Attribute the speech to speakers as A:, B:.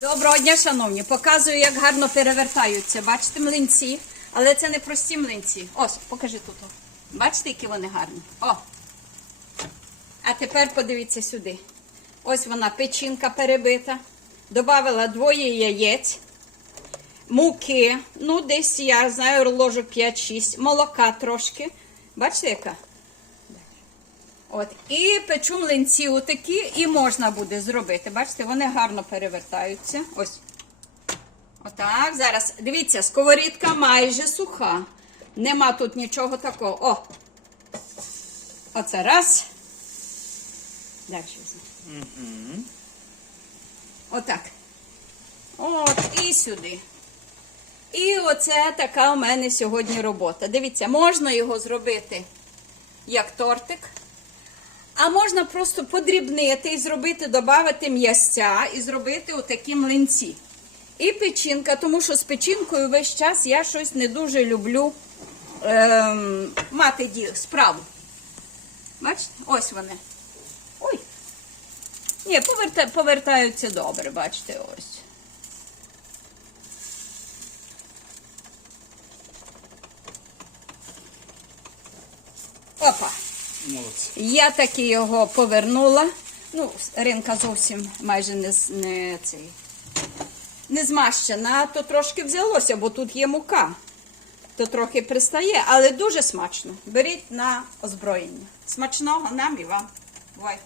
A: Доброго дня, шановні. Показую, як гарно перевертаються. Бачите млинці? Але це не прості млинці. Ось, покажи тут. Бачите, які вони гарні? О! А тепер подивіться сюди. Ось вона печінка перебита. Добавила двоє яєць, муки. Ну, десь я знаю, ложок 5-6, молока трошки. Бачите, яка? От, і печу млинці отакі, і можна буде зробити. Бачите, вони гарно перевертаються. Ось. Отак. Зараз. Дивіться, сковорідка майже суха. Нема тут нічого такого. О! Оце раз. Далі візьму. Отак. От, і сюди. І оце така у мене сьогодні робота. Дивіться, можна його зробити як тортик. А можна просто подрібнити і зробити, додати м'ясця і зробити отакі млинці. І печінка, тому що з печінкою весь час я щось не дуже люблю ем, мати справу. Бачите? Ось вони. Ой. Ні, поверта, повертаються добре, бачите, ось. Опа.
B: Молодці.
A: Я таки його повернула. Ну, ринка зовсім майже не, не, цей, не змащена, то трошки взялося, бо тут є мука. То трохи пристає, але дуже смачно. Беріть на озброєння. Смачного нам і вам. Бувайте.